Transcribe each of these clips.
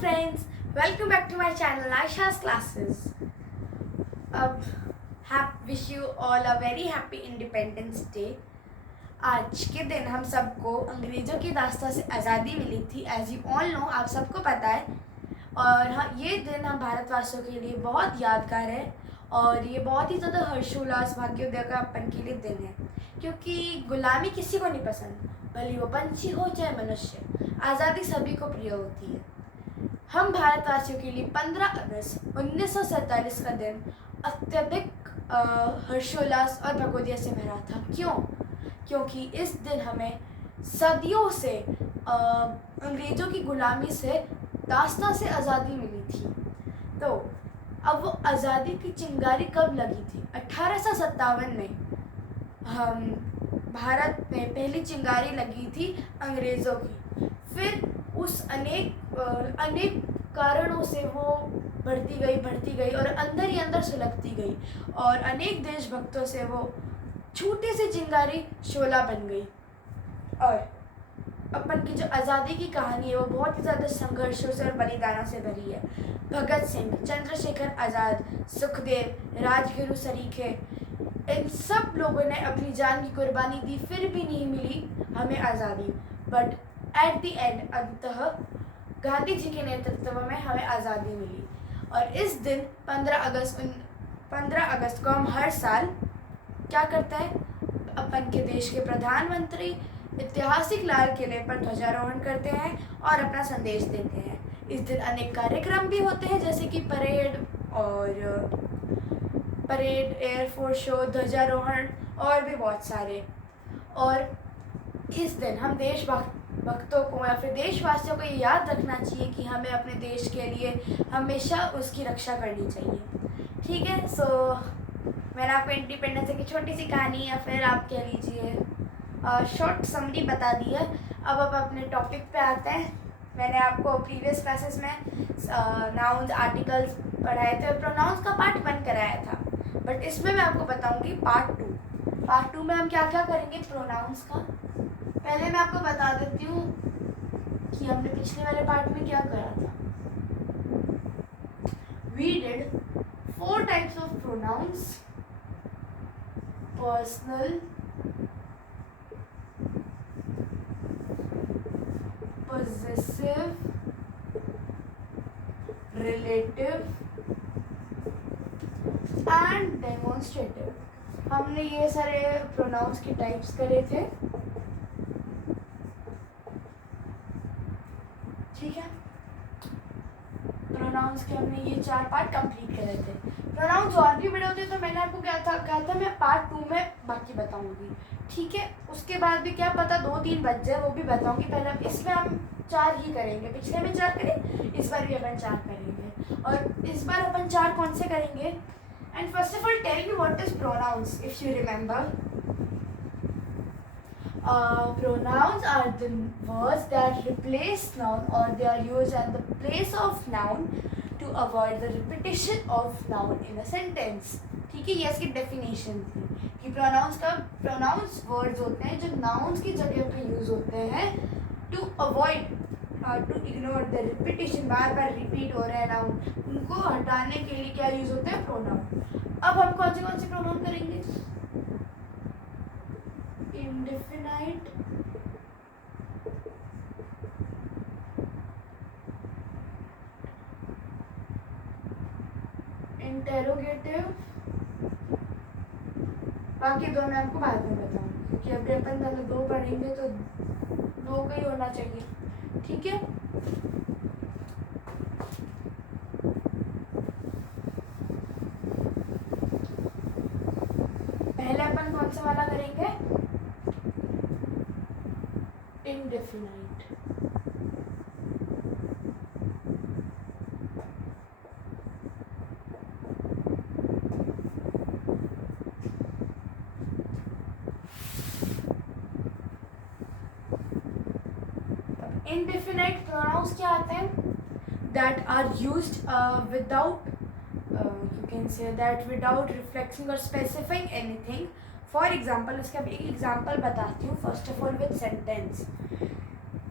friends, welcome back to my channel Aisha's Classes. अब wish you all a very happy Independence Day. आज के दिन हम सबको अंग्रेज़ों की दास्तां से आज़ादी मिली थी. एज यू ऑल नो, आप सबको पता है. और हाँ, ये दिन हम भारतवासियों के लिए बहुत यादगार है और ये बहुत ही ज़्यादा हर्षोल्लास भाग्योदय का अपन के लिए दिन है, क्योंकि गुलामी किसी को नहीं पसंद, भले वो पंछी हो चाहे मनुष्य. आज़ादी सभी को प्रिय होती है. हम भारतवासियों के लिए 15 अगस्त 1947 का दिन अत्यधिक हर्षोल्लास और भगोदय से भरा था. क्यों? क्योंकि इस दिन हमें सदियों से अंग्रेज़ों की गुलामी से दास्तां से आज़ादी मिली थी. तो अब वो आज़ादी की चिंगारी कब लगी थी? 1857 में हम भारत में पहली चिंगारी लगी थी अंग्रेज़ों की. फिर उस अनेक कारणों से वो बढ़ती गई और अंदर ही अंदर सुलगती गई और अनेक देशभक्तों से वो छोटी सी चिंगारी शोला बन गई. और अपन की जो आज़ादी की कहानी है वो बहुत ही ज़्यादा संघर्षों से और बलिदानों से भरी है. भगत सिंह, चंद्रशेखर आज़ाद, सुखदेव, राजगुरु सरीखे, इन सब लोगों ने अपनी जान की कुर्बानी दी, फिर भी नहीं मिली हमें आज़ादी. बट एट द एंड अंततः गांधी जी के नेतृत्व में हमें आज़ादी मिली. और इस दिन 15 अगस्त को हम हर साल क्या करते हैं? अपन के देश के प्रधानमंत्री ऐतिहासिक लाल किले पर ध्वजारोहण करते हैं और अपना संदेश देते हैं. इस दिन अनेक कार्यक्रम भी होते हैं, जैसे कि परेड, एयरफोर्स शो, ध्वजारोहण और भी बहुत सारे. और इस दिन हम देशभक्तों को या फिर देशवासियों को ये याद रखना चाहिए कि हमें अपने देश के लिए हमेशा उसकी रक्षा करनी चाहिए. ठीक है. सो मैंने आपको इंडिपेंडेंस डे की छोटी सी कहानी या फिर आप कह लीजिए शॉर्ट समरी बता दी है. अब अपने टॉपिक पे आते हैं. मैंने आपको प्रीवियस क्लासेस में नाउन्स, आर्टिकल्स पढ़ाए थे और प्रोनाउंस का पार्ट 1 कराया था. बट इसमें मैं आपको बताऊंगी पार्ट 2 में हम क्या क्या करेंगे प्रोनाउंस का. पहले मैं आपको बता देती हूँ कि हमने पिछले वाले पार्ट में क्या करा था. We did 4 types of pronouns: personal, possessive, relative and demonstrative. हमने ये सारे प्रोनाउंस के टाइप्स करे थे. ठीक है. प्रोनाउंस के हमने ये 4 पार्ट कंप्लीट करे थे. प्रोनाउंस और भी बड़े होते तो मैंने आपको कहा था मैं पार्ट 2 में बाकी बताऊंगी. ठीक है. उसके बाद भी क्या पता 2-3 बच जाए, वो भी बताऊंगी. पहले इसमें हम 4 ही करेंगे. पिछले में 4 करें, इस बार भी अपन 4 करेंगे. और इस बार अपन 4 कौन से करेंगे? And first of all tell me what is pronouns if you remember. Pronouns are the words that replace noun or they are used at the place of noun to avoid the repetition of noun in a sentence. ठीक है. ये इसकी definition थी कि pronounce words होते हैं जो nouns की जगह पे यूज होते हैं to avoid to ignore the repetition. बार बार रिपीट हो रहा है नाउन, उनको हटाने के लिए क्या यूज होते हैं? प्रोनाउन. अब हम कौन से प्रोनाउन करेंगे? Indefinite, interrogative. बाकी 2 मैं आपको बाद में बताऊंगी, क्योंकि अभी अपन पहले 2 पढ़ेंगे तो 2 का ही होना चाहिए. ठीक है. पहले अपन कौन सा वाला करेंगे? इंडेफिनाइट. इंडेफिनाइट प्रोनाउंस क्या आते हैं? That are used without you can say that without reflecting or specifying anything. For example, इसका भी एक एग्जाम्पल बताती हूँ. First of all with sentence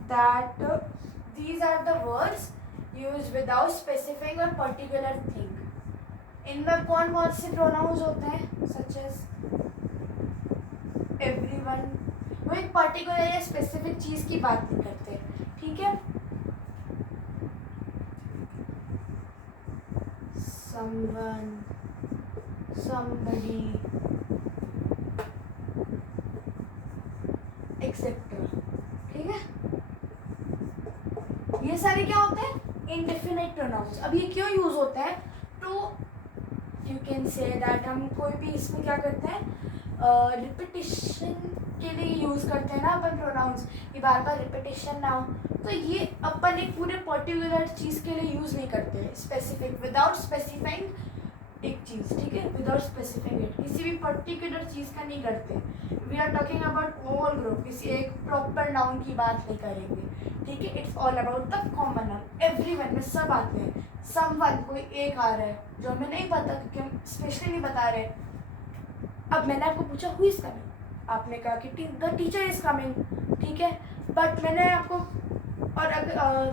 that these are the words used without specifying a particular thing. इनमें कौन कौन से pronouns होते हैं? Such as everyone. वो एक पर्टिकुलर या स्पेसिफिक चीज़ की बात नहीं करते, ठीक है? someone, somebody, एक्सेट्रा, ठीक है? ये सारे क्या होते हैं? Indefinite pronouns. अब ये क्यों यूज होते हैं? To you can say that हम कोई भी इसमें क्या करते हैं, रिपीटिशन के लिए यूज़ करते हैं ना अपन प्रोनाउंस, कि बार बार रिपीटिशन ना हो. तो ये अपन एक पूरे पर्टिकुलर चीज़ के लिए यूज़ नहीं करते हैं. स्पेसिफिक, विदाउट स्पेसिफाइंग एक चीज़, ठीक है? विदाउट स्पेसिफाइंग इट, किसी भी पर्टिकुलर चीज़ का नहीं करते. We are talking about all group, किसी एक प्रॉपर नाउन की बात नहीं करेंगे, ठीक है? It's all about the common noun. Everyone में सब आते हैं. समवन कोई एक आ रहा है जो हमें नहीं पता, क्योंकि हम स्पेशली नहीं बता रहे. अब मैंने आपको पूछा हु इज़ कमिंग, आपने कहा कि द टीचर इज़ कमिंग, ठीक है? बट मैंने आपको और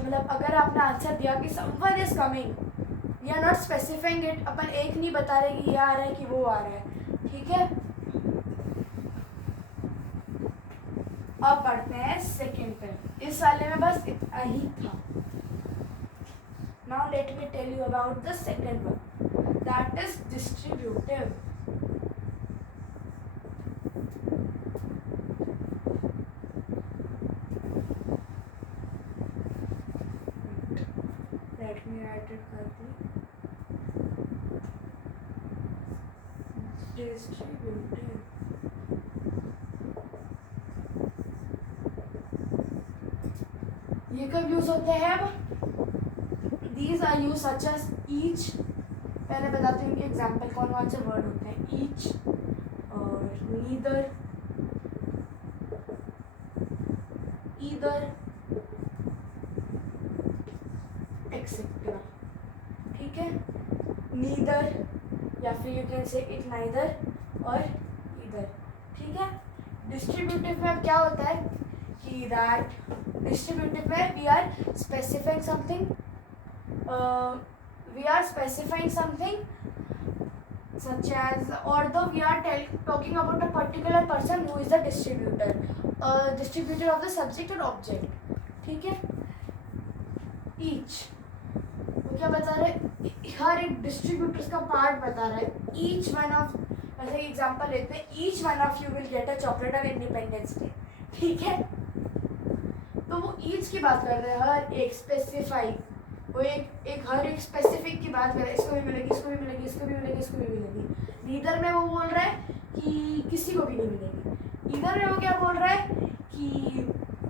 मतलब अगर आपने आंसर दिया कि someone is coming, we are not specifying it. अपन एक नहीं बता रहे कि ये आ रहा है कि वो आ रहा है, ठीक है? अब पढ़ते हैं सेकेंड पे. इस वाले में बस इतना ही था. Now let me tell you about the second one, that is distributive. Let me write it करती. डिस्ट्रीब्यूटिव, ये कब यूज होते हैं? अब these are use such as each. पहले बताती हूँ इनके एग्जाम्पल कौन कौन से वर्ड होते हैं. ईच और नीदर, ईदर, एक्सेट्रा, ठीक है? नीदर या फिर you can say it neither और ईदर, ठीक है? डिस्ट्रीब्यूटिव में अब क्या होता है कि दैट डिस्ट्रीब्यूटिव में we are specifying something, such as, although we are talking about a particular person who is the distributor, distributor of the subject or object, ठीक है? each, वो क्या बता रहे हैं? हर एक डिस्ट्रीब्यूटर्स का पार्ट बता रहा है. each one of, ऐसे एग्जांपल लेते हैं, each one of you will get a chocolate on Independence Day, ठीक है? तो वो ईच की बात कर रहे हैं, हर एक स्पेसिफाई, वो एक हर एक स्पेसिफिक की बात कर रहा है. इसको भी मिलेगी, इसको भी मिलेगी, इसको भी मिलेगी, इसको भी मिलेगी. नीदर में वो बोल रहा है कि किसी को भी नहीं मिलेगी. ईदर में वो क्या बोल रहा है कि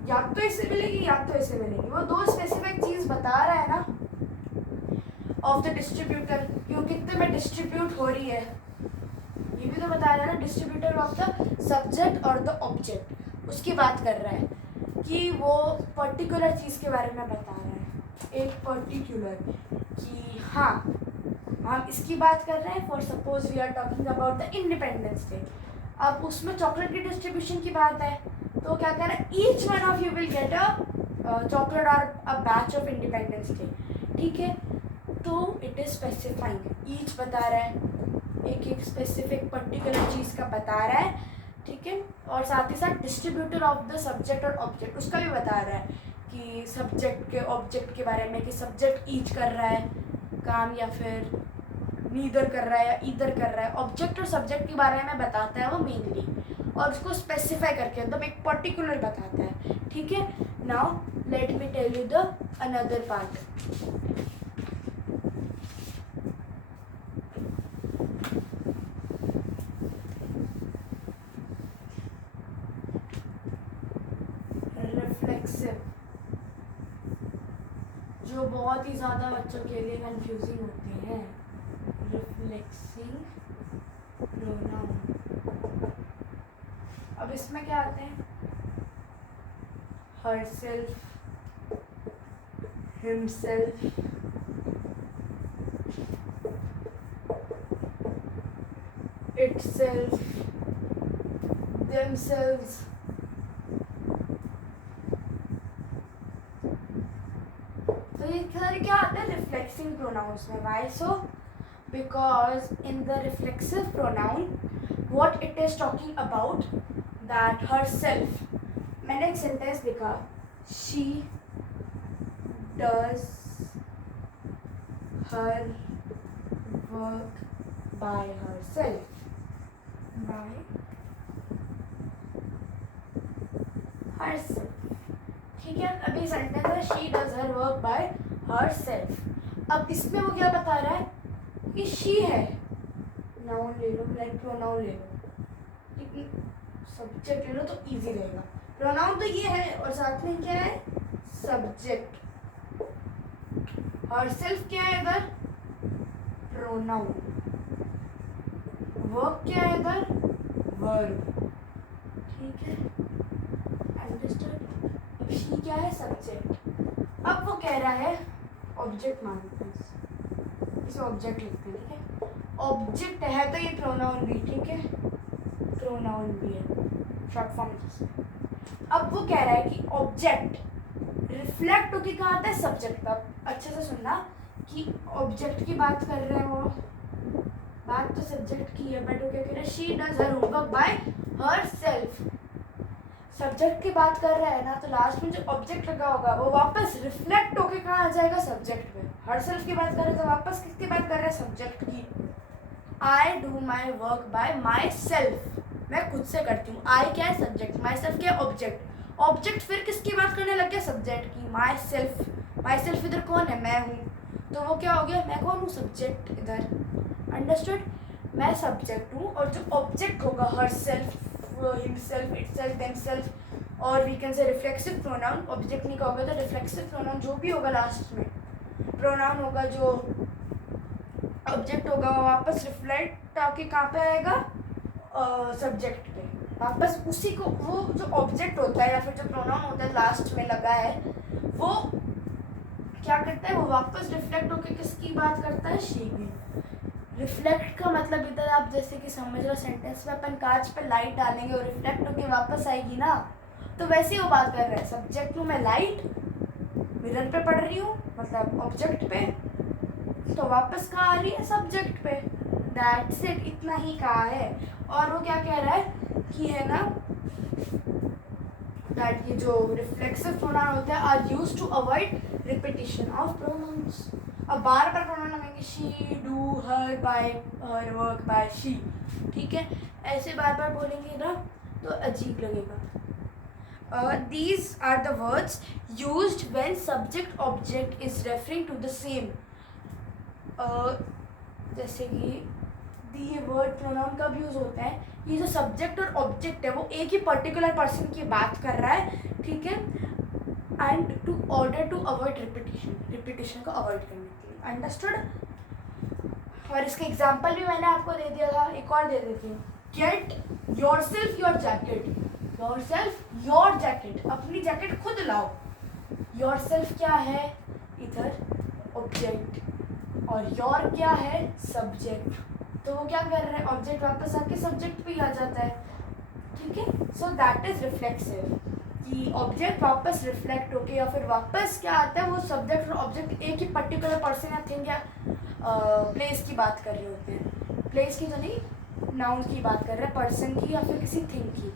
या तो इससे मिलेगी या तो इससे मिलेगी. वो दो स्पेसिफिक चीज़ बता रहा है ना ऑफ द डिस्ट्रीब्यूटर, कि वो कितने में डिस्ट्रीब्यूट हो रही है. ये भी तो बता रहा है ना, डिस्ट्रीब्यूटर ऑफ द सब्जेक्ट और द ऑब्जेक्ट, उसकी बात कर रहा है कि वो पर्टिकुलर चीज़ के बारे में बता रहा है. एक पर्टिकुलर कि हाँ हम इसकी बात कर रहे हैं. For suppose we are talking about the independence day. अब उसमें चॉकलेट की डिस्ट्रीब्यूशन की बात है, तो क्या कह रहा है? Each one of you will get a chocolate और a badge of independence day, ठीक है? तो इट इज स्पेसिफाइंग. ईच बता रहा है, एक एक स्पेसिफिक पर्टिकुलर चीज़ का बता रहा है, ठीक है? और साथ ही साथ डिस्ट्रीब्यूटर ऑफ द सब्जेक्ट और ऑब्जेक्ट, उसका भी बता रहा है कि सब्जेक्ट के ऑब्जेक्ट के बारे में, कि सब्जेक्ट ईच कर रहा है काम या फिर नीदर कर रहा है या ईदर कर रहा है. ऑब्जेक्ट और सब्जेक्ट के बारे में बताता है वो मेनली, और उसको स्पेसिफाई करके एकदम एक पर्टिकुलर बताता है, ठीक है? Now let me tell you the another part. Reflexive, जो बहुत ही ज़्यादा बच्चों के लिए कंफ्यूजिंग होते हैं. रिफ्लेक्सिंग प्रोनाउन. अब इसमें क्या आते हैं? herself, himself, itself, themselves. तो ये सारी क्या आता है रिफ्लेक्सिंग प्रोनाउंस में. Why so? Because in the reflexive pronoun what it is talking about that herself. मैंने एक सेंटेंस लिखा, she does her work by herself. By herself. ठीक है, अभी सेंटेंस है she does her work by herself. अब इसमें वो क्या बता रहा है कि she है, नाउन ले लो, लाइक प्रोनाउन ले लो, सब्जेक्ट ले लो तो इजी रहेगा. प्रोनाउन तो ये है और साथ में क्या है, सब्जेक्ट. हरसेल्फ क्या है इधर, प्रोनाउन. वर्क क्या है इधर, वर्ब. ठीक है, अंडरस्टूड. अब शी क्या है, सब्जेक्ट. अब वो कह रहा है ऑब्जेक्ट मानते हैं, इसे ऑब्जेक्ट लिखते हैं. ठीक है, ऑब्जेक्ट है तो ये प्रोनाउन भी. ठीक है, प्रोनाउन भी है शॉर्ट फॉर्म. अब वो कह रहा है कि ऑब्जेक्ट रिफ्लेक्ट होके कहाँ आता है, सब्जेक्ट पर. अच्छे से सुनना कि ऑब्जेक्ट की बात कर रहे हैं वो, बात तो सब्जेक्ट की है, बट वो क्या कह रहा है, she does her homework bye her self. Subject की बात कर रहा है ना, तो लास्ट में जो ऑब्जेक्ट लगा होगा वो वापस रिफ्लेक्ट होके कहाँ आ जाएगा, सब्जेक्ट में. हर सेल्फ की बात कर रहे हैं तो वापस किसकी बात कर रहे हैं, सब्जेक्ट की. I do my work by my self, मैं खुद से करती हूँ. आई क्या है, सब्जेक्ट. माई सेल्फ क्या है, ऑब्जेक्ट. ऑब्जेक्ट फिर किसकी बात करने लग गया, सब्जेक्ट की. माई सेल्फ, माई सेल्फ इधर कौन है, मैं हूँ. तो वो क्या हो गया, मैं कौन हूँ, सब्जेक्ट इधर. अंडरस्टूड. मैं सब्जेक्ट हूँ और जो ऑब्जेक्ट होगा, herself, himself, itself, themself, और we can say reflexive pronoun. Object नहीं कहोगे तो रिफ्लेक्सिव प्रोनाउन जो भी होगा लास्ट में प्रोनाउन होगा, जो ऑब्जेक्ट होगा वो वापस रिफ्लेक्ट आके कहाँ पे आएगा, सब्जेक्ट पे. वापस उसी को, वो जो ऑब्जेक्ट होता है या फिर जो प्रोनाउन होता है लास्ट में लगा है, वो क्या करता है, वो वापस रिफ्लेक्ट होके किसकी बात करता है, शी की. रिफ्लेक्ट का मतलब इधर आप जैसे कि समझ लो, सेंटेंस में अपन कांच पे लाइट डालेंगे और रिफ्लेक्ट होके वापस आएगी ना, तो वैसे ही वो बात कर रहा है. सब्जेक्ट हूँ मैं, लाइट मिरर पे पड़ रही हूँ, मतलब ऑब्जेक्ट पे, तो वापस कहाँ आ रही है, सब्जेक्ट पे. दैट्स इट, इतना ही कहा है. और वो क्या कह रहा है कि है ना, दैट ये जो रिफ्लेक्सिव प्रोनाउन होते हैं are used to avoid repetition of pronouns. अब बार बार प्रोनाउन लगाएंगे, she, do, her, by, her work by she. ठीक है, ऐसे बार बार बोलेंगे ना तो अजीब लगेगा. These are the words used when subject object is referring to the same. जैसे कि ये वर्ड प्रोनाउन कब यूज़ होता है, ये जो सब्जेक्ट और ऑब्जेक्ट है वो एक ही पर्टिकुलर पर्सन की बात कर रहा है. ठीक है, and to order to avoid repetition को अवॉइड करने के लिए. अंडरस्टूड. और इसके एग्जाम्पल भी मैंने आपको दे दिया था, एक और दे देती हूँ. Get your self your jacket. Your self your jacket, अपनी जैकेट खुद लाओ. योर सेल्फ क्या है इधर, ऑब्जेक्ट, और योर क्या है, सब्जेक्ट. तो वो क्या कर रहे हैं, ऑब्जेक्ट वापस आके सब्जेक्ट पे ही आ जाता है. ठीक है, सो दैट इज रिफ्लेक्सिव, कि ऑब्जेक्ट वापस रिफ्लेक्ट होके या फिर वापस क्या आता है, वो सब्जेक्ट और ऑब्जेक्ट एक ही पर्टिकुलर पर्सन या थिंग या प्लेस की बात कर रहे होते हैं. प्लेस की तो नहीं, नाउन की बात कर रहे हैं, पर्सन की या फिर किसी थिंग की.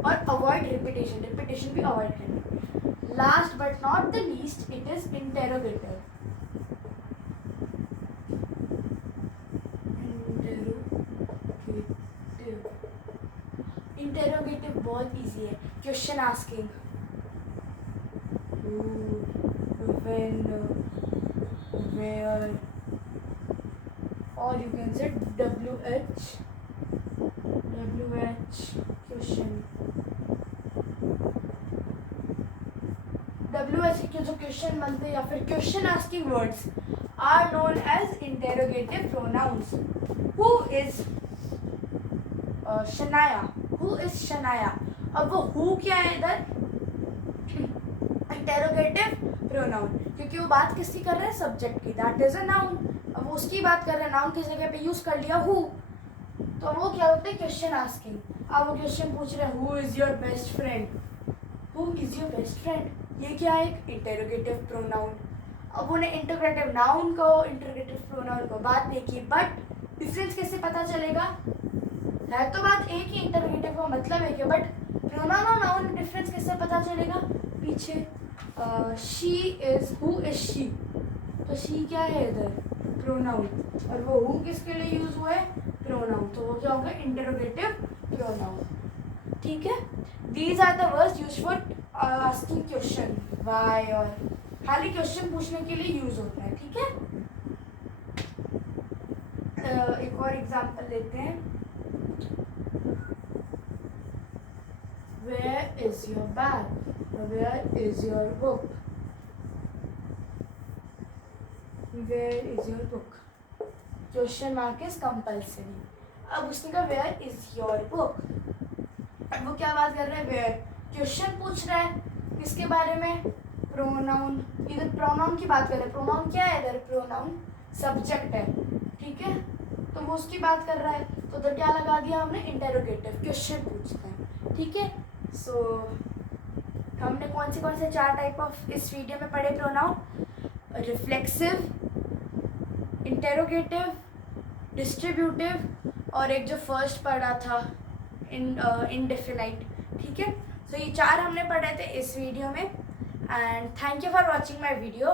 और अवॉइड रिपीटेशन भी अवॉइड करनी. Last but not the least, it is interrogative. Interrogative बहुत इजी है. Question asking, when, where, or you can say WH question. WH के जो क्वेश्चन बनते हैं या फिर question asking words are known as interrogative pronouns. Who is Shanaya, who is Shanaya. अब वो हु क्या है इधर, इंटेरोगेटिव प्रोनाउन, क्योंकि वो बात किसकी कर रहे हैं, सब्जेक्ट की. That is a noun. अब वो उसकी बात कर रहे हैं, नाउन की जगह पे यूज कर लिया हु, तो वो क्या होता है, क्वेश्चन आस्किंग. अब वो क्वेश्चन पूछ रहे हैं, who is your best friend. Who is your best friend, ये क्या है, एक इंटेरोगेटिव प्रोनाउन. अब उन्हें इंटरोगेटिव नाउन को इंटरोगेटिव प्रोनाउन को बात नहीं की, बट डिफरेंस कैसे पता चलेगा? है तो बात एक ही, इंटरोगेटिव का मतलब एक है, बट प्रोनाउन और नाउन में डिफरेंस कैसे पता चलेगा? पीछे she is, who is she, तो शी क्या है इधर? प्रोनाउन, और वो हु किसके लिए यूज हुआ है? प्रोनाउन, तो वो क्या होगा? Interrogative pronoun. ठीक है, these are the words used for asking question, why, और खाली क्वेश्चन पूछने के लिए यूज होता है। ठीक है, एक और एग्जांपल लेते हैं। Where is your bag, where is your book, where is your book, question mark is compulsory. अब उसने कहा वेयर इज योर बुक, अब वो क्या बात कर रहा है? वेयर, क्वेश्चन पूछ रहा है किसके बारे में? प्रोनाउन, इधर प्रोनाउन की बात कर रहा है। प्रोनाउन क्या है इधर? प्रोनाउन सब्जेक्ट है। ठीक है, तो वो उसकी बात कर रहा है, तो उधर क्या लगा दिया हमने? इंटरोगेटिव, क्वेश्चन पूछता है। ठीक है, सो हमने कौन से 4 टाइप ऑफ इस वीडियो में पढ़े? प्रोनाउन, रिफ्लेक्सिव, इंटरोगेटिव, डिस्ट्रीब्यूटिव, और एक जो फर्स्ट पढ़ा था इंडेफिनाइट। ठीक है, तो ये 4 हमने पढ़े थे इस वीडियो में। And thank you for watching my video.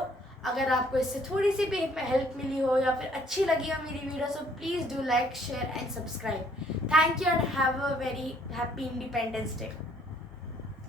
अगर आपको इससे थोड़ी सी भी हेल्प मिली हो या फिर अच्छी लगी हो मेरी video, so please do like, share and subscribe. Thank you and have a very happy independence day.